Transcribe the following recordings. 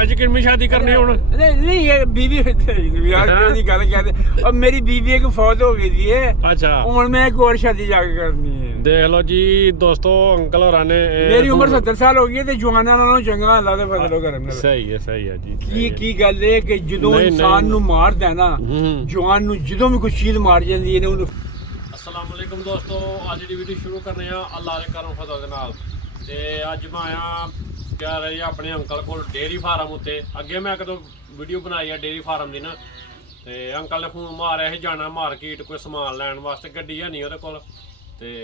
Uncle जी कितनी शादी करनी हूँ? नहीं ये बीवी यार की गल कहते और मेरी बीवी एक फौत हो गई थी अच्छा हूँ मैं एक और शादी जाके करनी है। देख लो जी दोस्तों अंकल होरां ने मेरी उम्र 70 साल हो गई है जवाना नालों चंगा अल्लाह दे फजलो करम नाल। सही है जी की गल है कि ਜਦੋਂ इंसान ਨੂੰ ਮਾਰਦਾ ਨਾ ਜਵਾਨ ਨੂੰ ਜਦੋਂ ਵੀ ਕੋਈ ਚੀਜ਼ ਮਾਰ ਜਾਂਦੀ ਹੈ ਉਹਨੂੰ। अस्सलाम वालेकुम दोस्तों अज की वीडियो शुरू करने अल्लाह के करम फजल दे नाल ते अज मैं आया क्या रही अपने अंकल को डेयरी फार्म उत्ते अगे मैं कदों वीडियो बनाई है डेयरी फार्म की ना ते अंकल ने फोन मारिया ही जाना मार्केट कोई समान लैन वास्ते गड्डी है नहीं उहदे कोल ते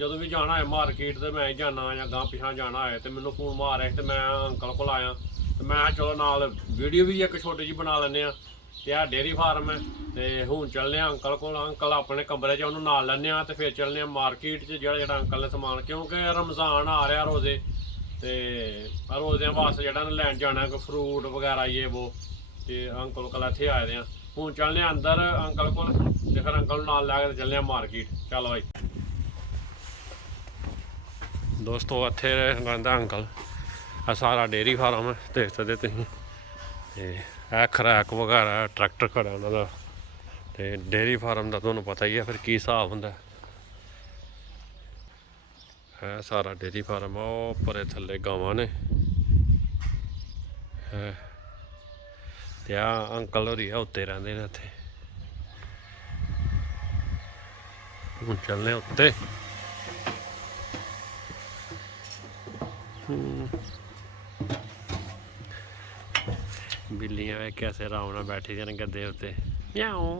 जदों भी जाना है मार्केट तो मैं जाना या गांह पिछां जाना है तो मैनूं फोन मारिया तो मैं अंकल को आया तो मैं चलो नाल वीडियो भी एक छोटी जी बना लैंदे आ ते आ डेयरी फार्म है तो हूँ चलने अंकल को अंकल अपने कमरे च उन्होंने नाल लैंदे आ ते फिर चलने मार्केट च जेह्ड़ा अंकल ने समान क्योंकि रमज़ान आ रहा रोज़े ते रोज़े वास्ते जेह्ड़ा लैन जाना कोई फ्रूट वगैरह ये वो ते अंकल कल इत्थे आए दे हूँ चलने अंदर अंकल को ते फिर अंकल नाल लैके चलने मार्केट। चलो भाई दोस्तों इत्थे रहिंदा अंकल आ सारा डेयरी फार्म है देख सकते तुसीं ते है खरैक वगैरह ट्रैक्टर खड़ा उन्होंने तो डेयरी फार्म का तुहानूं पता ही है फिर की हिसाब हुंदा है सारा डेयरी फार्म परे थल्ले गावां ने ते आ अंकल होरी उत्ते रहिंदे ने इत्थे हुण चलने उत्ते बिल्लियां कैसे आराम नाल बैठी दियां ने गद्दे उत्ते म्याऊं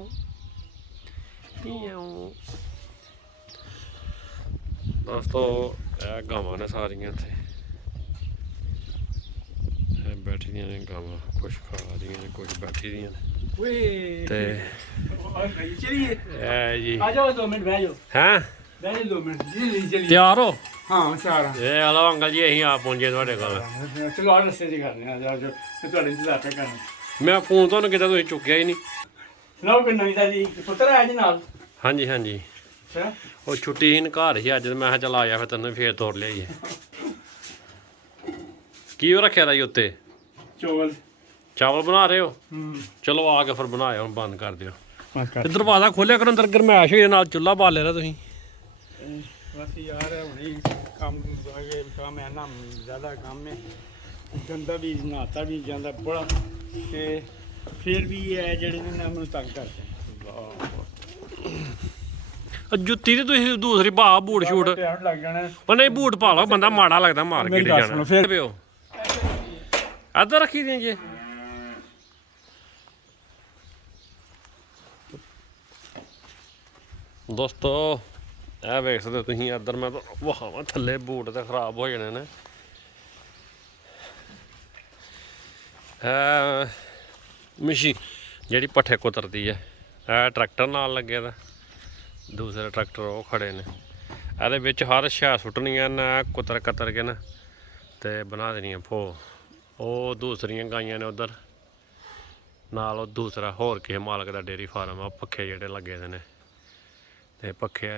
म्याऊं। दोस्तों गावां ने सारियां इत्थे बैठी दियां ने गावां कुछ खा दियां ने कुछ बैठी दियां ने ते जी आ जाओ 2 मिनट बैठ जाओ हैं बैठ 2 मिनट चलिए तैयार हो? हाँ सारा हेलो अंकल जी असीं आप पहुंचे तुहाडे कोल चलो आ रस्ते च करने आ जाओ मैं तुहाडे इंतजार पे करना। मैं फोन तुहानूं कीता तुसीं चुक्किया ही नहीं। सुनाओ कोई नवीं ताजी पुत्तर आया जी नाल? हाँ जी हाँ जी अच्छा वो छुट्टी ही घर ही अज मैं चल आया फिर तेन फिर तोड़ लियाइए की रखे दा जी उत्ते चौल चावल बना रहे हो? चलो आके फिर बनाए हम बंद कर दियो दरवाजा खोलिया करो अंदर गरमैश हो नाल चुल्हा बाले दा तुसीं। बस यार हुणे काम काम है ना ज़्यादा काम में गंदा भी नहाता भी जाता बड़ा ते फिर भी है जेह्ड़े ने मैनूं तंग करदे जुत्ती ते तुसीं दूसरी पा बूट शूट लग जाना नहीं बूट पा लो बंदा माड़ा लगदा मार्केट जाना फिर पिओ अदर रखी दी जी दोस्तों ਇਹ ਵੇਖ ਸਕਦੇ ਤੁਸੀਂ ਇੱਧਰ ਮੈਂ ਵਹਾਵਾਂ ਥੱਲੇ ਬੂਟ ਤੇ ਖਰਾਬ ਹੋ ਜਾਣੇ ਨੇ ਮਸ਼ੀਨ ਜਿਹੜੀ ਪੱਠੇ ਕੁਤਰਦੀ ਹੈ ਇਹ ਟਰੈਕਟਰ ਨਾਲ ਲੱਗੇ ਦਾ ਦੂਸਰੇ ਟਰੈਕਟਰ ਉਹ ਖੜੇ ਨੇ ਇਹਦੇ ਵਿੱਚ ਹਰ ਸ਼ੈ ਸੁੱਟਣੀਆਂ ਨਾ ਕੁਤਰ ਕਤਰ ਕੇ ਨਾ ਤੇ ਬਣਾ ਦੇਣੀਆਂ ਭੋ ਉਹ ਦੂਸਰੀਆਂ ਗਾਈਆਂ ਨੇ ਉਧਰ ਨਾਲ ਉਹ ਦੂਸਰਾ ਹੋਰ ਕਿਸੇ ਮਾਲਕ ਦਾ ਡੇਅਰੀ ਫਾਰਮ ਆ ਪੱਖੇ ਜਿਹੜੇ ਲੱਗੇ ਦੇ ਨੇ ਤੇ ਪੱਖੇ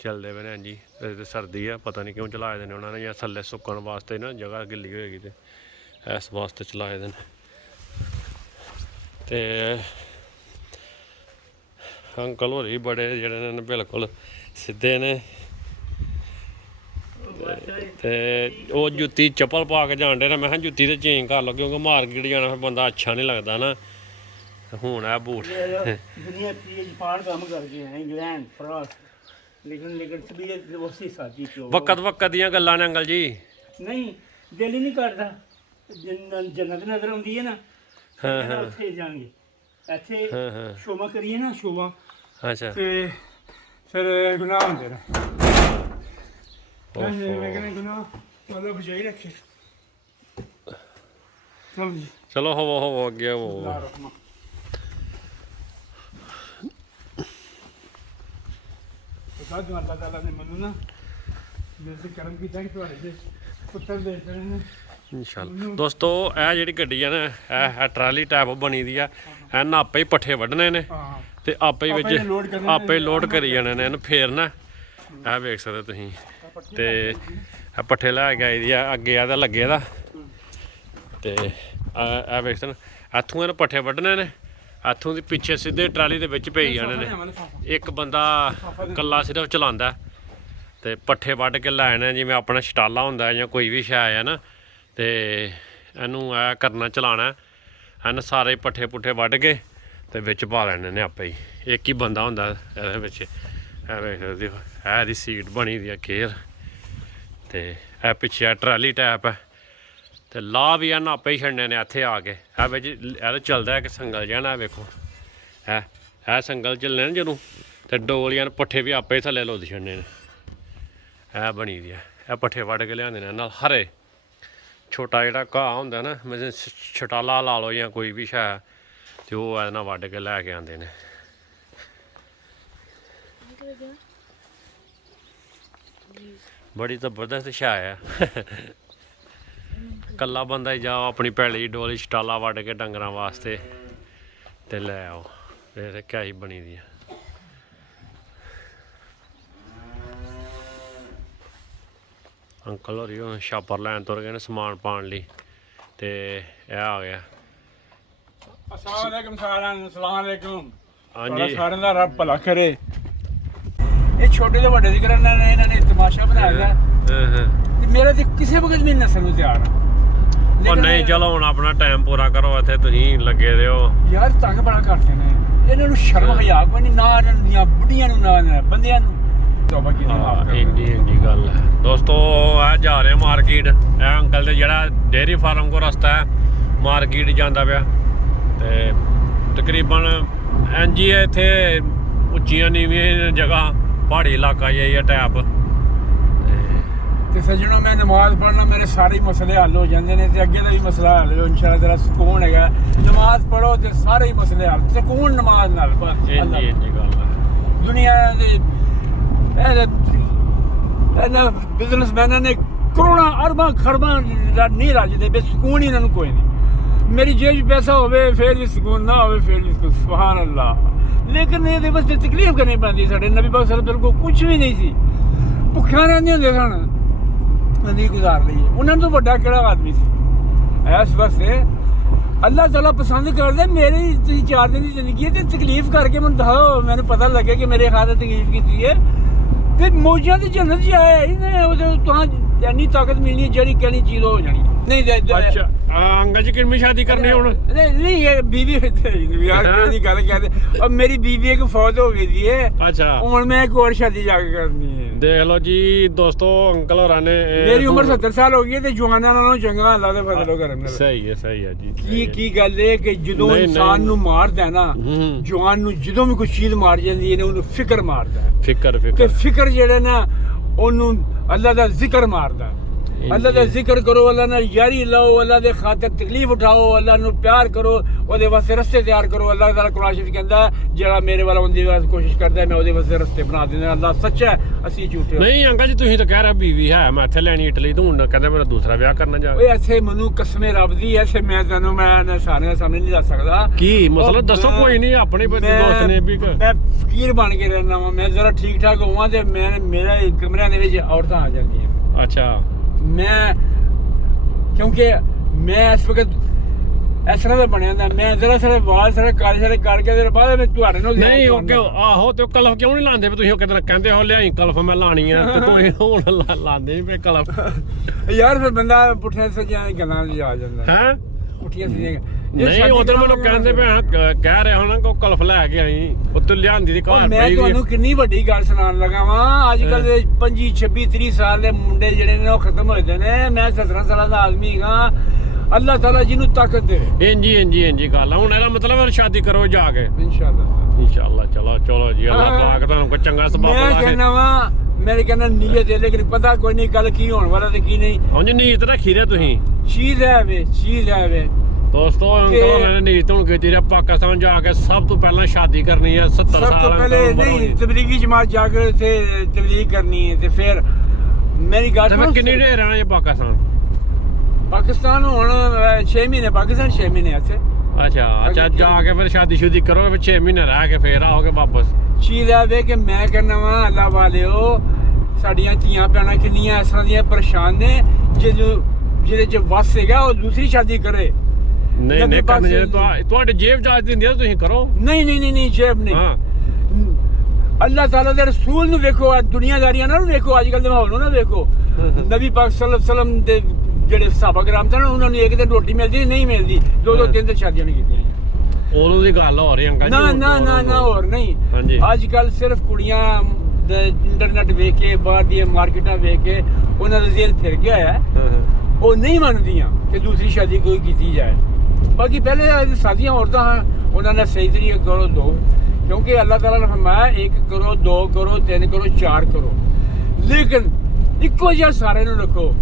ਚੱਲਦੇ ਪਏ ਨੇ ਜੀ ਤੇ ਸਰਦੀ ਆ ਪਤਾ ਨਹੀਂ ਕਿਉਂ ਚਲਾਏ ਦੇ ਨੇ ਉਹਨਾਂ ਨੇ ਜਾਂ ਥੱਲੇ ਸੁੱਕਣ ਵਾਸਤੇ ਨਾ ਜਗ੍ਹਾ ਗਿੱਲੀ ਹੋਏਗੀ ਤੇ ਇਸ ਵਾਸਤੇ ਚਲਾਏ ਦੇ ਨੇ ਤੇ ਅੰਕਲ ਹੋਰੀ ਬੜੇ ਜਿਹੜੇ ਨੇ ਬਿਲਕੁਲ ਸਿੱਧੇ ਨੇ ਤੇ ਉਹ ਜੁੱਤੀ ਚੱਪਲ ਪਾ ਕੇ ਜਾਣ ਡੇ ਨਾ ਮੈਂ ਕਿਹਾ ਜੁੱਤੀ ਤੇ ਚੇਂਜ ਕਰ ਲਓ ਕਿਉਂਕਿ ਮਾਰਕੀਟ ਜਾਣਾ ਫਿਰ ਬੰਦਾ ਅੱਛਾ ਨਹੀਂ ਲੱਗਦਾ ਨਾ ਹੁਣ ਆ ਬੂਟ दुनिया पान काम करके हैं इंग्लैंड फ्रांस लेकिन तबीयत उसी साथी क्यों वक्त वक्त ਦੀਆਂ ਗੱਲਾਂ ਨੇ ਅੰਕਲ ਜੀ नहीं दिल ही नहीं करता जन्नत नजर आती है ना हाँ उत्थे जाएंगे ਇੱਥੇ ਸ਼ੋਭਾ ਕਰੀਏ ਨਾ ਸ਼ੋਭਾ ਅੱਛਾ ਤੇ ਫਿਰ ਗੁਨਾਹ ਹੁੰਦੇ ਨੇ ਮੈਂ ਕਹਿੰਦਾ ਗੁਨਾਹ ਮਤਲਬ ਬਚਾਈ ਰੱਖੇ ਚਲੋ ਹੋਵੋ ਅੱਗੇ ਹੋਵੋ ਸਾਧ ਅੱਲਾਹ ਤਾਲਾ ਨੇ ਮੈਨੂੰ ਨਾ ਜਿਸ ਕਰਮ ਕੀਤਾ ਕਿ ਤੁਹਾਡੇ ਦੇ ਪੁੱਤਰ ਦੇ ਨੇ इंशाल्लाह दोस्तों ਇਹ ਜਿਹੜੀ ਗੱਡੀ ਆ ਨਾ ਇਹ ਟਰਾਲੀ ਟਾਈਪ ਬਣੀ ਦੀ ਆ ਇਹਨਾਂ ਆਪੇ ਹੀ ਪੱਠੇ ਵੱਢਣੇ ਨੇ ਤੇ ਆਪੇ ਹੀ ਵਿੱਚ ਆਪੇ ਲੋਡ ਕਰੀ ਜਾਣੇ ਨੇ ਇਹਨੂੰ ਫੇਰਨਾ ਇਹ ਵੇਖ ਸਕਦੇ ਤੁਸੀਂ ਤੇ ਇਹ ਪੱਠੇ ਲੈ ਕੇ ਆਈ ਦੀ ਆ ਅੱਗੇ ਆਦਾ ਲੱਗੇ ਦਾ ਤੇ ਆ ਵੇਖ ਸਨ ਇੱਥੋਂ ਇਹਨੇ ਪੱਠੇ ਵੱਢਣੇ ਨੇ, ਇੱਥੋਂ ਦੀ ਪਿੱਛੇ ਸਿੱਧੇ ਟਰਾਲੀ ਦੇ ਵਿੱਚ ਪਈ ਜਾਣੇ ਨੇ। ਇੱਕ ਬੰਦਾ ਇਕੱਲਾ ਸਿਰਫ ਚਲਾਉਂਦਾ ਤੇ ਪੱਠੇ ਵੱਢ ਕੇ ਲੈ ਆਣੇ, ਜਿਵੇਂ ਆਪਣਾ ਛਟਾਲਾ ਹੁੰਦਾ ਜਾਂ ਕੋਈ ਵੀ ਸ਼ੈ ਹੈ ਨਾ, ਤੇ ਇਹਨੂੰ ਇਹ ਕਰਨਾ ਚਲਾਉਣਾ। ਇਹਨੇ ਸਾਰੇ ਪੱਠੇ ਪੁੱਠੇ ਵੱਢ ਕੇ ਤੇ ਵਿੱਚ ਪਾ ਲੈਣੇ ਨੇ ਆਪੇ ਹੀ। ਇੱਕ ਹੀ ਬੰਦਾ ਹੁੰਦਾ ਇਹਦੇ ਵਿੱਚ। ਇਹ ਵੇਖ ਸਕਦੇ ਹੋ, ਇਹ ਦੀ ਸੀਟ ਬਣੀ ਦੀ ਆ ਕੇਅਰ, ਤੇ ਇਹ ਪਿੱਛੇ ਟਰਾਲੀ ਟੈਪ ਹੈ, ਤੇ ਲਾ ਵੀ ਇਹਨਾਂ ਆਪੇ ਹੀ ਛੱਡਣੇ ਨੇ ਇੱਥੇ ਆ ਕੇ। ਇਹ ਵਿੱਚ ਇਹ ਚੱਲਦਾ ਇੱਕ ਸੰਗਲ ਜਿਹਾ ਨਾ, ਵੇਖੋ ਇਹ ਸੰਗਲ ਚੱਲਣੇ ਨੇ ਜਦੋਂ, ਤੇ ਡੋਲੀਆਂ ਨੂੰ ਪੱਠੇ ਵੀ ਆਪੇ ਹੀ ਥੱਲੇ ਲੁੱਦ ਛੱਡਣੇ ਨੇ। ਇਹ ਬਣੀ ਦੀ ਹੈ। ਇਹ ਪੱਠੇ ਵੱਢ ਕੇ ਲਿਆਉਂਦੇ ਨੇ ਨਾਲ ਹਰੇ ਛੋਟਾ ਜਿਹੜਾ ਘਾਹ ਹੁੰਦਾ ਨਾ, ਮਤਲਬ ਛਟਾਲਾ ਲਾ ਲਓ ਜਾਂ ਕੋਈ ਵੀ ਸ਼ੈ, ਤੇ ਉਹ ਇਹਦੇ ਨਾਲ ਵੱਢ ਕੇ ਲੈ ਕੇ ਆਉਂਦੇ ਨੇ। ਬੜੀ ਜ਼ਬਰਦਸਤ ਸ਼ੈ ਆ। ਇਕੱਲਾ ਬੰਦਾ ਹੀ ਜਾਓ ਆਪਣੀ ਪੈਲੀ ਡੋਲੀ ਛਟਾਲਾ ਵੱਢ ਕੇ ਡੰਗਰਾਂ ਵਾਸਤੇ ਤੇ ਲੈ ਆਓ। ਇਹ ਕਿਆ ਹੀ ਬਣੀ ਦੀ ਆ। ਅੰਕਲ ਹੋਰੀ ਹੁਣ ਛਾਪਰ ਲੈਣ ਤੁਰ ਗਏ ਨੇ ਸਮਾਨ ਪਾਉਣ ਲਈ, ਤੇ ਇਹ ਆ ਗਿਆ। अस्सलामुअलैकुम सलामुअलैकुम। ਹਾਂਜੀ ਸਾਰਿਆਂ ਦਾ ਰੱਬ ਭਲਾ ਕਰੇ। ਇਹ ਛੋਟੇ ਤੋਂ ਵੱਡੇ ਦੀ ਕਰਨ ਨੇ ਇਹਨਾਂ ਨੇ ਤਮਾਸ਼ਾ ਬਣਾਇਆ ਹੈ, ਤੇ ਮੇਰਾ ਤੇ ਕਿਸੇ ਵਕਤ ਵੀ ਨਸਲ ਨੂੰ ਤਿਆਰ ਆ। ਉਹ ਨਹੀਂ, ਚਲੋ ਹੁਣ ਆਪਣਾ ਟਾਈਮ ਪੂਰਾ ਕਰੋ, ਇੱਥੇ ਤੁਸੀਂ ਲੱਗੇ ਦਿਓ ਯਾਰ। ਤੰਗ ਬੜਾ ਕਰਦੇ ਨੇ ਇਹਨਾਂ ਨੂੰ, ਸ਼ਰਮ ਹਯਾ ਕੋਈ ਨਹੀਂ, ਨਾ ਇਹਨਾਂ ਦੀਆਂ ਬੁੱਢੀਆਂ ਨੂੰ ਨਾ ਬੰਦਿਆਂ ਨੂੰ। ਇੰਜੀ ਗੱਲ ਹੈ ਦੋਸਤੋ। ਇਹ ਜਾ ਰਹੇ ਮਾਰਕੀਟ। ਇਹ ਅੰਕਲ ਦੇ ਜਿਹੜਾ ਡੇਅਰੀ ਫਾਰਮ ਕੋ ਰਸਤਾ ਹੈ ਮਾਰਕੀਟ ਜਾਂਦਾ ਪਿਆ, ਤੇ ਤਕਰੀਬਨ ਇੰਜ ਹੀ ਹੈ ਇੱਥੇ, ਉੱਚੀਆਂ ਨੀਵੀਆਂ ਜਗ੍ਹਾ, ਪਹਾੜੀ ਇਲਾਕਾ ਜਿਹਾ ਹੈ ਟੈਪ। ਤੇ ਸੱਜਣੋ, ਮੈਂ ਨਮਾਜ਼ ਪੜ੍ਹਨਾ, ਮੇਰੇ ਸਾਰੇ ਮਸਲੇ ਹੱਲ ਹੋ ਜਾਂਦੇ ਨੇ, ਤੇ ਅੱਗੇ ਦਾ ਵੀ ਮਸਲਾ ਹੱਲ ਹੋ ਇਨਸ਼ਾਅੱਲਾ। ਤੇਰਾ ਸਕੂਨ ਹੈਗਾ, ਨਮਾਜ਼ ਪੜ੍ਹੋ ਤੇ ਸਾਰੇ ਹੀ ਮਸਲੇ ਹੱਲ, ਸਕੂਨ ਨਮਾਜ਼ ਨਾਲ ਬਸ। ਇੰਜੀ ਗੱਲ ਹੈ। ਦੁਨੀਆ ਦੇ ਇਹਨਾਂ ਬਿਜ਼ਨਸਮੈਨਾਂ ਨੇ ਕਰੋੜਾਂ ਅਰਬਾਂ ਖਰਬਾਂ ਨਹੀਂ ਰਾਜਦੇ, ਬੇਸਕੂਨ ਹੀ ਇਹਨਾਂ ਨੂੰ ਕੋਈ ਨਹੀਂ। ਮੇਰੀ ਜੇਬ 'ਚ ਪੈਸਾ ਹੋਵੇ ਫਿਰ ਵੀ ਸਕੂਨ, ਨਾ ਹੋਵੇ ਫਿਰ ਵੀ ਸਕੂਨ, ਸੁਭਾਨ ਅੱਲਾਹ। ਲੇਕਿਨ ਇਹਦੇ ਵਾਸਤੇ ਤਕਲੀਫ ਕਰਨੀ ਪੈਂਦੀ। ਸਾਡੇ ਨਬੀ ਪਾਕ ਸੱਲੱਲਾਹੁ ਅਲੈहि ਵਸੱਲਮ ਕੋਲ ਕੁਝ ਵੀ ਨਹੀਂ ਸੀ, ਭੁੱਖਿਆਂ ਰਹਿੰਦੇ ਹੁੰਦੇ ਸਨ, ਨਹੀਂ ਗੁਜ਼ਾਰ ਲਈਏ। ਉਹਨਾਂ ਤੋਂ ਵੱਡਾ ਕਿਹੜਾ ਆਦਮੀ ਸੀ? ਇਸ ਵਾਸਤੇ ਅੱਲਾਹ ਤਾਲਾ ਪਸੰਦ ਕਰਦੇ ਮੇਰੀ ਤੁਸੀਂ 4 ਦਿਨ ਦੀ ਜ਼ਿੰਦਗੀ ਹੈ, ਤੇ ਤਕਲੀਫ ਕਰਕੇ ਮੈਨੂੰ ਦਿਖਾਓ, ਮੈਨੂੰ ਪਤਾ ਲੱਗੇ ਕਿ ਮੇਰੇ ਖਾਤਰ ਤਕਲੀਫ ਕੀਤੀ ਹੈ, ਤੇ ਮੌਜਾਂ ਦੀ ਜੰਨਤ 'ਚ ਆਇਆ ਇਹਨੇ। ਉਹਦੇ ਤਾਂ ਇੰਨੀ ਤਾਕਤ ਮਿਲਣੀ ਜਿਹੜੀ ਕਹਿਣੀ ਚੀਜ਼ ਹੋ ਜਾਣੀ ਨਹੀਂ। ਅੱਛਾ ਅੰਕਲ ਜੀ ਕਿੰਨੀ ਸ਼ਾਦੀ ਕਰਨੀ ਹੁਣ? ਨਹੀਂ ਇਹ ਬੀਵੀ ਯਾਰ ਦੀ ਗੱਲ ਕਰਦੇ। ਔਰ ਮੇਰੀ ਬੀਵੀ ਇੱਕ ਫੌਜ ਹੋ ਗਈ ਸੀ। ਅੱਛਾ ਹੁਣ ਮੈਂ ਇੱਕ ਹੋਰ ਸ਼ਾਦੀ ਜਾ ਕੇ ਕਰਨੀ ਹੈ। ਦੇਖ ਲਓ ਜੀ ਦੋਸਤੋ, ਅੰਕਲ ਹੋਰਾਂ ਨੇ ਮੇਰੀ ਉਮਰ 70 ਸਾਲ ਹੋ ਗਈ ਹੈ, ਤੇ ਜਵਾਨਾਂ ਨਾਲੋਂ ਚੰਗਾ ਅੱਲਾ ਦੇ ਫਜ਼ਲ ਕਰਮ ਨਾਲ। ਸਹੀ ਹੈ ਜੀ। ਕੀ ਗੱਲ ਹੈ ਕਿ ਜਦੋਂ ਇਨਸਾਨ ਨੂੰ ਮਾਰਦਾ ਨਾ, ਜਵਾਨ ਨੂੰ ਜਦੋਂ ਵੀ ਕੋਈ ਚੀਜ਼ ਮਾਰ ਜਾਂਦੀ ਹੈ, ਉਹਨੂੰ ਫਿਕਰ ਮਾਰਦਾ। ਫਿਕਰ ਤੇ ਫਿਕਰ ਜਿਹੜਾ ਨਾ, ਉਹਨੂੰ ਅੱਲਾ ਦਾ ਜ਼ਿਕਰ ਮਾਰਦਾ। ਅੱਲਾ ਦਾ ਜ਼ਿਕਰ ਕਰੋ, ਅੱਲਾ ਨਾਲ ਯਾਰੀ ਲਾਓ, ਅੱਲਾ ਦੇ ਖਾਤਰ ਤਕਲੀਫ ਉਠਾਓ, ਅੱਲਾ ਨੂੰ ਪਿਆਰ ਕਰੋ, ਉਹਦੇ ਵਾਸਤੇ ਰਸਤੇ ਤਿਆਰ ਕਰੋ। ਅੱਲਾ ਤਾਲਾ ਕੁਰਾਨ ਸ਼ਰੀਫ ਕਹਿੰਦਾ, ਜਿਹੜਾ ਮੇਰੇ ਵੱਲ ਆਉਣ ਦੀ ਕੋਸ਼ਿਸ਼ ਕਰਦਾ ਮੈਂ ਉਹਦੇ ਵਾਸਤੇ ਰਸਤੇ ਬਣਾ ਦਿੰਦਾ। ਅੱਲਾ ਸੱਚਾ ਹੈ, ਅਸੀਂ ਝੂਠੇ ਨਹੀਂ। ਅੰਕਲ ਜੀ ਤੁਸੀਂ ਤਾਂ ਕਹਿ ਰਹੇ ਬੀਵੀ ਹੈ ਮੈਂ ਇੱਥੇ ਲੈਣੀ ਇਟਲੀ ਤੋਂ, ਹੁਣ ਕਹਿੰਦੇ ਮੇਰਾ ਦੂਸਰਾ ਵਿਆਹ ਕਰਨਾ ਜਾ। ਓਏ ਐਸੇ ਮੈਨੂੰ ਕਸਮੇ ਰੱਬ ਦੀ, ਐਸੇ ਮੈਂ ਤੈਨੂੰ ਮੈਂ ਸਾਰਿਆਂ ਸਾਹਮਣੇ ਨਹੀਂ ਦੱਸ ਸਕਦਾ। ਕੀ ਮਤਲਬ ਦੱਸੋ? ਕੋਈ ਨਹੀਂ, ਆਪਣੇ ਦੋਸਤ ਨੇ ਵੀ। ਮੈਂ ਫਕੀਰ ਬਣ ਕੇ ਰਹਿਣਾ ਵਾ, ਮੈਂ ਜ਼ਰਾ ਠੀਕ ਠਾਕ ਹੋਵਾਂ ਤੇ ਮੇਰੇ ਕਮਰਿਆਂ ਦੇ ਵਿੱਚ ਔਰਤਾਂ ਆ ਜਾਂਦੀਆਂ। ਅੱਛਾ। ਮੈਂ ਕਿਉਂਕਿ ਮੈਂ ਇਸ ਵਕਤ ਇਸ ਤਰ੍ਹਾਂ ਦਾ ਬਣਿਆ ਹੁੰਦਾ, ਮੈਂ ਜ਼ਰਾ ਸਾਰੇ ਵਾਲ ਸਾਰੇ ਕਾਲੇ ਕਰਕੇ ਤੇ ਬਾਅਦ ਵਿੱਚ ਤੁਹਾਡੇ ਨਾਲ ਨਹੀਂ। ਆਹੋ ਤੇ ਕਲਫ ਕਿਉਂ ਨਹੀਂ ਲਾਉਂਦੇ? ਤੁਸੀਂ ਕਿਤੇ ਕਹਿੰਦੇ ਹੋ ਲਿਆਈ ਕਲਫ ਮੈਂ ਲਾਣੀ ਆ, ਤੇ ਤੁਸੀਂ ਹੁਣ ਲਾਉਂਦੇ ਨਹੀਂ ਪਏ ਕਲਫ। ਯਾਰ ਫਿਰ ਬੰਦਾ ਪੁੱਠੀਆਂ ਸੱਜੀਆਂ ਗੱਲਾਂ ਵਿੱਚ ਆ ਜਾਂਦਾ ਹੈ। ਪੁੱਠੀਆਂ ਸੱਜੀਆਂ ਨਹੀਂ, ਉਧਰ ਮੈਨੂੰ ਕਹਿੰਦੇ ਪਏ, ਕਹਿ ਰਿਹਾ ਹੋਣਾ ਕੋ ਕਲਫ ਲੈ ਕੇ ਆਈ, ਉੱਤੇ ਲਿਆਂਦੀ ਦੀ ਘਰ। ਮੈਂ ਤੁਹਾਨੂੰ ਕਿੰਨੀ ਵੱਡੀ ਗੱਲ ਸੁਣਾਉਣ ਲੱਗਾ ਵਾਂ। ਅੱਜ ਕੱਲ ਦੇ 25, 26, 30 ਸਾਲ ਦੇ ਮੁੰਡੇ ਜਿਹੜੇ ਨੇ ਉਹ ਖਤਮ ਹੋਏ ਨੇ। ਮੈਂ 17 ਸਾਲਾਂ ਦਾ ਆਦਮੀ ਹਾਂ। ਅੱਲਾਹ ਤਾਲਾ ਜਿਹਨੂੰ ਤਾਕਤ ਦੇ। ਇੰਜੀ ਗੱਲ ਆ। ਹੁਣ ਇਹਦਾ ਮਤਲਬ ਸ਼ਾਦੀ ਕਰੋ ਜਾ ਕੇ ਇਨਸ਼ਾਅੱਲਾ। ਚਲੋ ਜੀ, ਅੱਲਾਹ ਪਾਕ ਤੁਹਾਨੂੰ ਕੋਈ ਚੰਗਾ ਸਬਬ ਲਾ ਕੇ। ਮੈਂ ਕਹਿੰਦਾ ਵਾਂ, ਮੇਰੇ ਕਹਿੰਦਾ ਨੀਅਤ ਹੈ, ਲੇਕਿਨ ਪਤਾ ਕੋਈ ਨਹੀਂ ਕੱਲ ਕੀ ਹੋਣ ਵਾਲਾ ਤੇ ਕੀ ਨਹੀਂ। ਹਾਂਜੀ, ਨੀਅਤ ਰੱਖੀ ਰਹੇ ਤੁਸੀਂ। ਚੀਜ਼ ਹੈ ਵੇ ਦੋਸਤੋ, ਅੰਕਲ ਨੇ ਨੀਅਤ ਹੁਣ ਕੀਤੀ ਹੈ ਪਾਕਿਸਤਾਨ ਜਾ ਕੇ ਸਭ ਤੋਂ ਪਹਿਲਾਂ ਸ਼ਾਦੀ ਕਰਨੀ ਹੈ। 70 ਸਾਲ ਤੋਂ ਪਹਿਲੇ ਨਹੀਂ, ਤਬਲੀਗੀ ਜਮਾਤ ਜਾ ਕੇ ਉੱਥੇ ਤਬਲੀਗ ਕਰਨੀ ਹੈ, ਤੇ ਫਿਰ ਮੇਰੀ ਗੱਲ ਸੁਣ। ਕਿੰਨੀ ਦੇਰ ਰਹਿਣਾ ਹੈ ਪਾਕਿਸਤਾਨ ਹੁਣ 6 ਮਹੀਨੇ, ਪਾਕਿਸਤਾਨ 6 ਮਹੀਨੇ ਇੱਥੇ। ਅੱਛਾ ਜਾ ਕੇ ਫਿਰ ਸ਼ਾਦੀ ਕਰੋ, ਫਿਰ 6 ਮਹੀਨੇ ਰਹਿ ਕੇ ਫਿਰ ਆਓਗੇ ਵਾਪਸ। ਚੀਜ਼ ਹੈ ਵੇ ਕਿ ਮੈਂ ਕਹਿੰਦਾ ਵਾਂ, ਅੱਲਾਹ ਵਾਲਿਓ, ਸਾਡੀਆਂ ਧੀਆਂ ਭੈਣਾਂ ਕਿੰਨੀਆਂ ਇਸ ਤਰ੍ਹਾਂ ਦੀਆਂ ਪਰੇਸ਼ਾਨ ਨੇ, ਜਿਹਦੇ 'ਚ ਵਸ ਹੈਗਾ ਉਹ ਦੂਸਰੀ ਸ਼ਾਦੀ ਕਰੇ। ਨਹੀਂ ਨਹੀਂ ਕਰਨੀ ਚਾਹੀਦੀ, ਤੁਹਾਡੇ ਜੇਬ ਜਾਜ ਦਿੰਦੀ ਆ, ਤੁਸੀਂ ਕਰੋ। ਨਹੀਂ ਨਹੀਂ ਨਹੀਂ ਨਹੀਂ ਜੇਬ ਨਹੀਂ। ਹਾਂ ਅੱਲਾਹ ਤਾਲਾ ਦੇ ਰਸੂਲ ਨੂੰ ਵੇਖੋ, ਦੁਨੀਆਦਾਰੀਆਂ ਨੂੰ ਵੇਖੋ, ਅੱਜ ਕੱਲ੍ਹ ਦੇ ਮਾਹੌਲ ਨੂੰ ਨਾ ਵੇਖੋ। ਨਬੀ ਪਾਕ ਸੱਲੱਲਾਹੁ ਅਲੈਹਿ ਵਸੱਲਮ ਦੇ ਜਿਹੜੇ ਸਹਾਬਾ ਕਿਰਾਮ ਸਨ ਉਹਨਾਂ ਨੂੰ ਇੱਕ ਦਿਨ ਰੋਟੀ ਮਿਲਦੀ ਨਹੀਂ ਮਿਲਦੀ, 2-2 3 ਸ਼ਾਦੀਆਂ ਨਹੀਂ ਕੀਤੀਆਂ। ਉਦੋਂ ਦੀ ਗੱਲ ਹੋ ਰਹੀ ਅੰਕਲ ਜੀ। ਨਾ ਨਾ ਨਾ ਨਾ ਹੋਰ ਨਹੀਂ। ਅੱਜ ਕੱਲ੍ਹ ਸਿਰਫ ਕੁੜੀਆਂ ਇੰਟਰਨੈਟ ਵੇਖ ਕੇ, ਬਾਹਰ ਦੀਆਂ ਮਾਰਕੀਟਾਂ ਵੇਖ ਕੇ ਉਹਨਾਂ ਦਾ ਜ਼ਿਹਨ ਫਿਰ ਗਿਆ ਹੈ। ਉਹ ਨਹੀਂ ਮੰਨਦੀਆਂ ਕਿ ਦੂਸਰੀ ਸ਼ਾਦੀ ਕੋਈ ਕੀਤੀ ਜਾਏ। ਬਾਕੀ ਪਹਿਲੇ ਸਾਦੀਆਂ ਔਰਤਾਂ ਹਨ, ਉਹਨਾਂ ਨੇ ਸਹੀ ਤਰੀਕੇ ਕਰੋ ਦੋ, ਕਿਉਂਕਿ ਅੱਲਾਹ ਤਾਲਾ ਨੇ ਫਰਮਾਇਆ 1 ਕਰੋ, 2 ਕਰੋ, 3 ਕਰੋ, 4 ਕਰੋ, ਲੇਕਿਨ ਇੱਕੋ ਜਿਹਾ ਸਾਰਿਆਂ ਨੂੰ ਰੱਖੋ।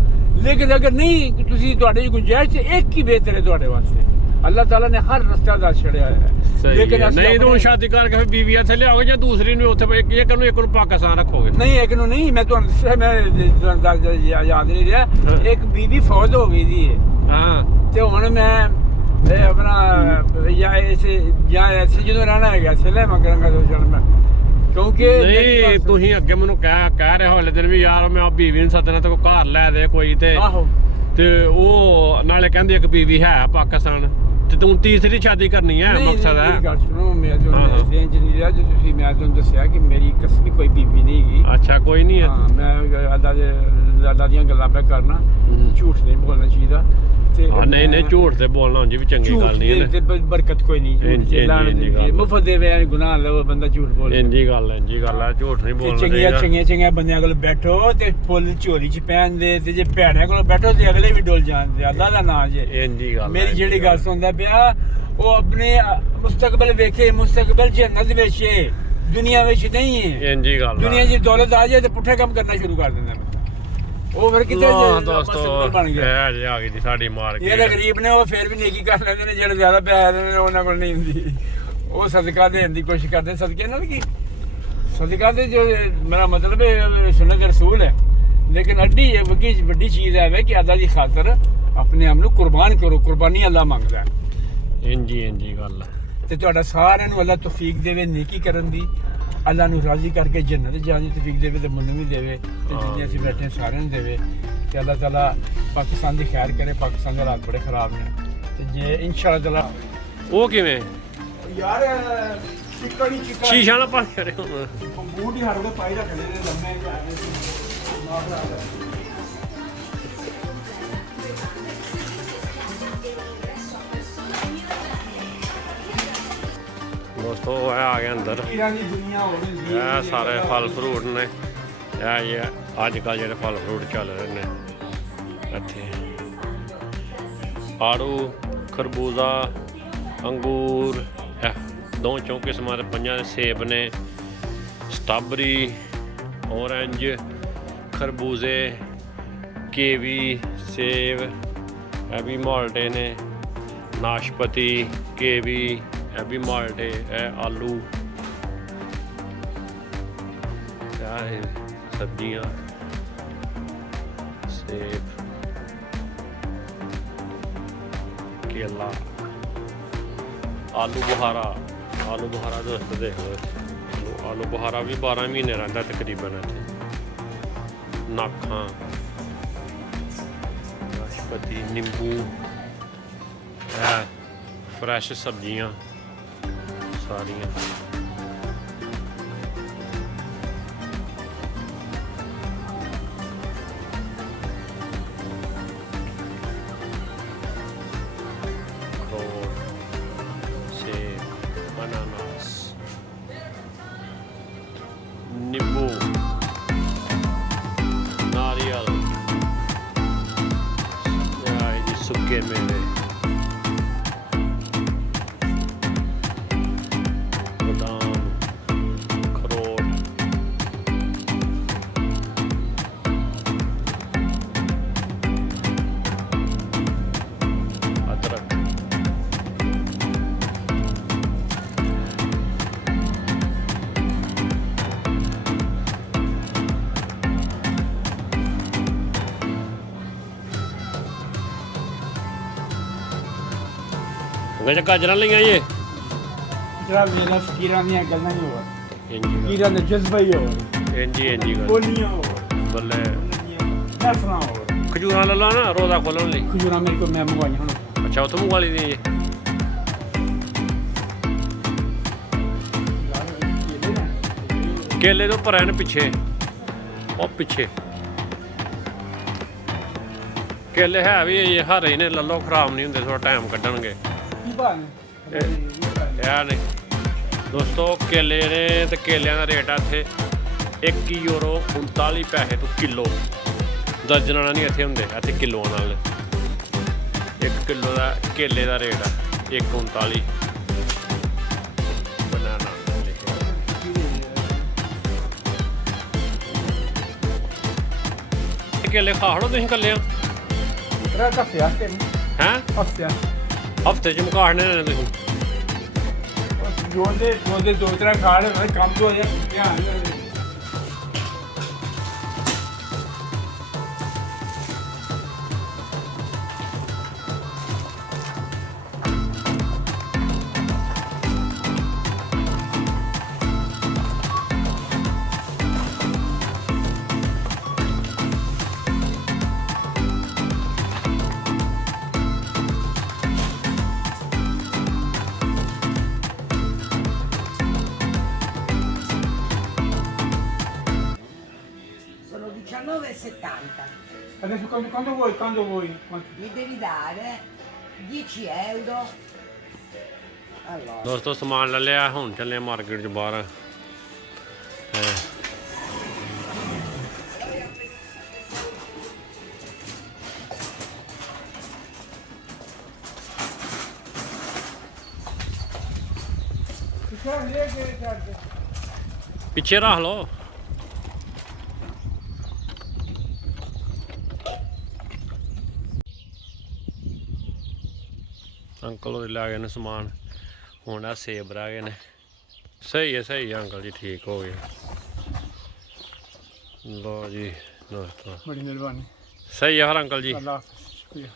ਲੇਕਿਨ ਅਗਰ ਨਹੀਂ ਤੁਸੀਂ ਤੁਹਾਡੀ ਗੁੰਜਾਇਸ਼ ਇੱਕ ਹੀ ਬਿਹਤਰ ਹੈ ਤੁਹਾਡੇ ਵਾਸਤੇ। ਅੱਲਾਹ ਤਾਲਾ ਨੇ ਹਰ ਰਸਤਾ ਦੱਸ ਛੜਿਆ ਹੈ। ਲੇਕਿਨ ਨਹੀਂ ਤੂੰ ਸ਼ਾਦੀ ਕਰਕੇ ਫਿਰ ਬੀਵੀ ਇੱਥੇ ਲਿਆਓਗੇ ਜਾਂ ਦੂਸਰੀ ਨੂੰ ਉੱਥੇ ਇੱਕ ਨੂੰ ਪਾਕਿਸਤਾਨ ਰੱਖੋਗੇ? ਨਹੀਂ ਇੱਕ ਨੂੰ ਨਹੀਂ, ਮੈਂ ਤੁਹਾਨੂੰ ਦੱਸਿਆ, ਮੈਂ ਯਾਦ ਨਹੀਂ ਰਿਹਾ, ਇੱਕ ਬੀਵੀ ਫੌਜ ਹੋ ਗਈ ਸੀ। ਹਾਂ ਤੇ ਹੁਣ ਮੈਂ ਆਪਣਾ ਜਾਂ ਜਦੋਂ ਰਹਿਣਾ ਹੈਗਾ ਸਿਲੇ ਮੈਂ ਕਰਾਂਗਾ ਮੈਂ, ਕਿਉਂਕਿ ਨਹੀਂ ਤੁਸੀਂ ਅੱਗੇ ਮੈਨੂੰ ਕਹਿ ਰਹੇ ਹੋ ਹਲੇ ਦਿਨ ਵੀ ਯਾਰ ਮੈਂ ਬੀਵੀ ਨੂੰ ਸੱਦਣਾ ਤੇ ਘਰ ਲੈ ਦੇ ਕੋਈ ਤੇ ਉਹ ਨਾਲੇ ਕਹਿੰਦੇ ਇੱਕ ਬੀਵੀ ਹੈ ਪਾਕਿਸਤਾਨ ਤੇ ਤੂੰ ਤੀਸਰੀ ਸ਼ਾਦੀ ਕਰਨੀ ਹੈ, ਮਕਸਦ ਹੈ। ਗੱਲ ਸੁਣੋ, ਮੈਂ ਤੁਹਾਨੂੰ ਦੱਸਿਆ ਕਿ ਮੇਰੀ ਕਸਮੀ ਕੋਈ ਬੀਬੀ ਨਹੀਂ ਹੈਗੀ। ਅੱਛਾ ਕੋਈ ਨਹੀਂ ਹੈ। ਹਾਂ ਮੈਂ ਅੱਲਾ ਦੀਆਂ ਗੱਲਾਂ ਪੈ ਕਰਨਾ, ਝੂਠ ਨਹੀਂ ਬੋਲਣਾ ਚਾਹੀਦਾ। ਨਹੀਂ ਨਹੀਂ ਝੂਠ ਤੇ ਬੋਲਣਾ ਉਂਝ ਵੀ ਚੰਗੀ ਗੱਲ ਨਹੀਂ ਹੈ, ਬਰਕਤ ਕੋਈ ਨਹੀਂ। ਮੁਫਤ ਦੇ ਗੁਨਾਹ ਲਓ ਬੰਦਾ ਝੂਠ ਬੋਲੇ। ਇੰਜੀ ਗੱਲ ਹੈ ਝੂਠ ਨਹੀਂ ਬੋਲਣਾ ਚਾਹੀਦਾ। ਚੰਗੀਆਂ ਬੰਦਿਆਂ ਕੋਲ ਬੈਠੋ ਤੇ ਫੁੱਲ ਝੋਲੀ ਚ ਪਹਿਨਦੇ, ਤੇ ਜੇ ਭੈਣਾਂ ਕੋਲ ਬੈਠੋ ਤੇ ਅਗਲੇ ਵੀ ਡੁੱਲ ਜਾਂਦੇ। ਅੱਲਾ ਦਾ ਨਾਮ ਜੇ। ਇੰਜੀ ਗੱਲ ਮੇਰੀ ਜਿਹੜੀ ਗੱਲ ਸੁਣਦਾ ਪਿਆ ਉਹ ਆਪਣੇ ਮੁਸਤਕਬਲ ਵੇਖੇ, ਮੁਸਤਕਬਲ ਜੰਨਤ ਵਿੱਚ ਹੈ, ਦੁਨੀਆ ਵਿੱਚ ਨਹੀਂ ਹੈ। ਇੰਜੀ ਗੱਲ ਦੁਨੀਆ ਦੀ ਦੌਲਤ ਆ ਜਾਏ ਤੇ ਪੁੱਠੇ ਕੰਮ ਕਰਨਾ ਸ਼ੁਰੂ ਕਰ ਦਿੰਦਾ ਮੈਂ। ਉਹ ਫਿਰ ਕਿਤੇ ਦੋਸਤੋ ਬਣ ਗਿਆ ਆ ਗਈ ਜੀ ਸਾਡੀ ਮਾਰ ਕੇ। ਜਿਹੜੇ ਗਰੀਬ ਨੇ ਉਹ ਫਿਰ ਵੀ ਨੇਕੀ ਕਰ ਲੈਂਦੇ ਨੇ, ਜਿਹੜੇ ਜ਼ਿਆਦਾ ਪੈਸੇ ਨੇ ਉਹਨਾਂ ਕੋਲ ਨਹੀਂ ਹੁੰਦੀ, ਉਹ ਸਦਕਾ ਦੇਣ ਦੀ ਕੋਸ਼ਿਸ਼ ਕਰਦੇ। ਸਦਕੇ ਨਾਲ ਕੀ ਸਦਕਾ ਦੇ ਜੋ ਮੇਰਾ ਮਤਲਬ ਹੈ ਸੁਨਨਤ ਰਸੂਲ ਹੈ, ਲੇਕਿਨ ਵੱਡੀ ਚੀਜ਼ ਹੈ ਕਿ ਅੱਲਾ ਦੀ ਖਾਤਰ ਆਪਣੇ ਆਪ ਨੂੰ ਕੁਰਬਾਨ ਕਰੋ। ਕੁਰਬਾਨੀ ਅੱਲਾ ਮੰਗਦਾ। ਇੰਜੀ ਗੱਲ ਹੈ। ਤੇ ਤੁਹਾਡਾ ਸਾਰਿਆਂ ਨੂੰ ਅੱਲਾ ਤੌਫੀਕ ਦੇਵੇ ਨੇਕੀ ਕਰਨ ਦੀ, ਅੱਲਾ ਨੂੰ ਰਾਜ਼ੀ ਕਰਕੇ ਜੰਨਤ ਜਾਣ ਦੀ ਤੌਫੀਕ ਦੇਵੇ ਤੇ ਮੈਨੂੰ ਵੀ ਦੇਵੇ ਤੇ ਜਿੰਨੇ ਅਸੀਂ ਬੈਠੇ ਸਾਰਿਆਂ ਨੂੰ ਦੇਵੇ। ਤੇ ਅੱਲਾ ਤਾਲਾ ਪਾਕਿਸਤਾਨ ਦੀ ਖੈਰ ਕਰੇ। ਪਾਕਿਸਤਾਨ ਦੇ ਹਾਲਾਤ ਬੜੇ ਖਰਾਬ ਨੇ ਤੇ ਜੇ ਇਨਸ਼ਾਅੱਲਾ ਤਾਲਾ। ਉਹ ਕਿਵੇਂ ਯਾਰ ਸ਼ੀਸ਼ਾ ਨਾ ਪਾ ਕੇ ਹੁਣ ਬੂਟ ਹੀ ਹਰ ਕੋਲ ਪਾਈ ਰੱਖਦੇ ਨੇ ਲੰਮੇ ਜਾਂਦੇ ਸੀ। ਦੋਸਤੋ ਇਹ ਆ ਗਿਆ ਅੰਦਰ। ਇਹ ਸਾਰੇ ਫਲ ਫਰੂਟ ਨੇ, ਇਹ ਅੱਜ ਕੱਲ੍ਹ ਜਿਹੜੇ ਫਲ ਫਰੂਟ ਚੱਲ ਰਹੇ ਨੇ ਇੱਥੇ, ਆੜੂ, ਖਰਬੂਜ਼ਾ, ਅੰਗੂਰ, ਇਹ 2 ਕਿਸਮਾਂ ਦੇ 5 ਸੇਬ ਨੇ, ਸਟ੍ਰਾਬਰੀ, ਔਰੰਜ, ਖਰਬੂਜ਼ੇ, ਕੀਵੀ, ਸੇਬ, ਇਹ ਵੀ ਮਾਲਟੇ ਨੇ, ਨਾਸ਼ਪਤੀ, ਕੀਵੀ, ਇਹ ਵੀ ਮਾਲਟੇ, ਇਹ ਆਲੂ, ਸਬਜ਼ੀਆਂ, ਸੇਬ, ਕੇਲਾ, ਆਲੂ ਬੁਖਾਰਾ ਦੋਸਤ ਦੇਖ ਲਓ। ਆਲੂ ਬੁਖਾਰਾ ਵੀ 12 ਮਹੀਨੇ ਰਹਿੰਦਾ ਤਕਰੀਬਨ ਇੱਥੇ। ਨਾਖਾਂ, ਨਾਸ਼ਪਤੀ, ਨਿੰਬੂ, ਇਹ ਫਰੈਸ਼ ਸਬਜ਼ੀਆਂ ਸਾਰੀਆਂ। अनानास, नींबू, नारियल, सूखे मेवे, बादाम, अखरोट, अदरक, गजा गाजर लिया ये मेरा फकीरां दी गल्लां ही होर, फकीरां दा जज्बा ही होर, इंजी बोलियां होर, बल्ले नफरां होर। ਖਜੂਰਾਂ ਲੈ ਲਾ ਨਾ ਰੋਜ਼ਾ ਖੋਲਣ ਲਈ। ਖਜੂਰਾਂ ਮੇਰੇ ਕੋਲ ਮੈਂ ਮੰਗਵਾਈਆਂ ਹੁਣ। ਅੱਛਾ ਉੱਥੋਂ ਮੰਗਵਾ ਲਈ ਦੀਆਂ ਜੀ। ਕੇਲੇ ਦੇ ਉੱਪਰ ਐਨ ਪਿੱਛੇ ਉਹ ਪਿੱਛੇ ਕੇਲੇ ਹੈ ਵੀ ਇਹ ਹਰੇ ਨੇ ਲੱਲੋ ਖਰਾਬ ਨਹੀਂ ਹੁੰਦੇ, ਥੋੜਾ ਟਾਈਮ ਕੱਢਣਗੇ। ਇਹ ਨੇ ਦੋਸਤੋ ਕੇਲੇ ਨੇ ਤੇ ਕੇਲਿਆਂ ਦਾ ਰੇਟ ਆ ਇੱਥੇ 1 ਯੂਰੋ 39 ਪੈਸੇ ਤੋਂ ਕਿਲੋ। ਦਰਜਨਾਂ ਨਹੀਂ ਇੱਥੇ ਹੁੰਦੇ, ਇੱਥੇ ਕਿਲੋਆਂ ਨਾਲ। 1 ਕਿਲੋ ਦਾ ਕੇਲੇ ਦਾ ਰੇਟ ਆ 1,39। ਬਨਾਨਾ ਕੇਲੇ ਖਾ ਹੜੋ ਤੁਸੀਂ ਕੱਲੇ ਆ ਹੈਂ? ਹਫ਼ਤੇ ਚ ਮੁਕਾੜਨੇ ਨੇ ਤੁਸੀਂ। ਜੋ 2-3 ਖਾ ਲੈ ਕੰਮ ਤੋਂ ਹੋ ਜਾਏ। Sono 19,70. Adesso quando vuoi, quando vuoi. Mi devi dare 10 euro. Allora. ਦੋਸਤੋ ਸਮਾਨ ਲੈ ਲਿਆ, ਹੁਣ ਚੱਲੇ ਮਾਰਕੀਟ 'ਚ ਬਾਹਰ। ਪਿੱਛੇ ਰੱਖ ਲਓ। ਅੰਕਲ ਉਹ ਲੈ ਗਏ ਨੇ ਸਮਾਨ, ਹੁਣ ਆ ਸੇਬ ਰਹਿ ਗਏ ਨੇ। ਸਹੀ ਹੈ ਅੰਕਲ ਜੀ, ਠੀਕ ਹੋ ਗਏ। ਲੋ ਜੀ ਦੋਸਤੋ ਬੜੀ ਮਿਹਰਬਾਨੀ। ਸਹੀ ਹੈ ਫਿਰ ਅੰਕਲ ਜੀ। ਅੱਲਾਹ ਸ਼ੁਕਰੀਆ।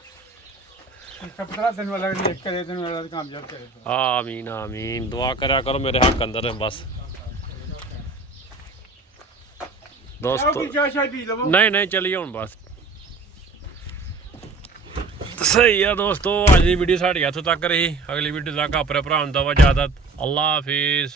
ਕਪੜਾ ਤੈਨੂੰ ਵਾਲਾ ਇੱਕ ਕਰੇ ਤੈਨੂੰ ਵਾਲਾ ਕਾਮਯਾਬ ਕਰੇ। ਆਮੀਨ ਆਮੀਨ, ਦੁਆ ਕਰਿਆ ਕਰੋ ਮੇਰੇ ਹੱਕ ਅੰਦਰ ਬਸ ਦੋਸਤੋ। ਨਹੀਂ ਚਲੀਏ ਹੁਣ ਬਸ। ਸਹੀ ਆ ਦੋਸਤੋ, ਅੱਜ ਦੀ ਵੀਡੀਓ ਸਾਡੀ ਇੱਥੋਂ ਤੱਕ ਰਹੀ। ਅਗਲੀ ਵੀਡੀਓ ਤੱਕ ਆਪਣੇ ਭਰਾ ਨੂੰ ਦਵਾ ਇਜਾਜ਼ਤ। ਅੱਲਾ ਹਾਫਿਜ਼।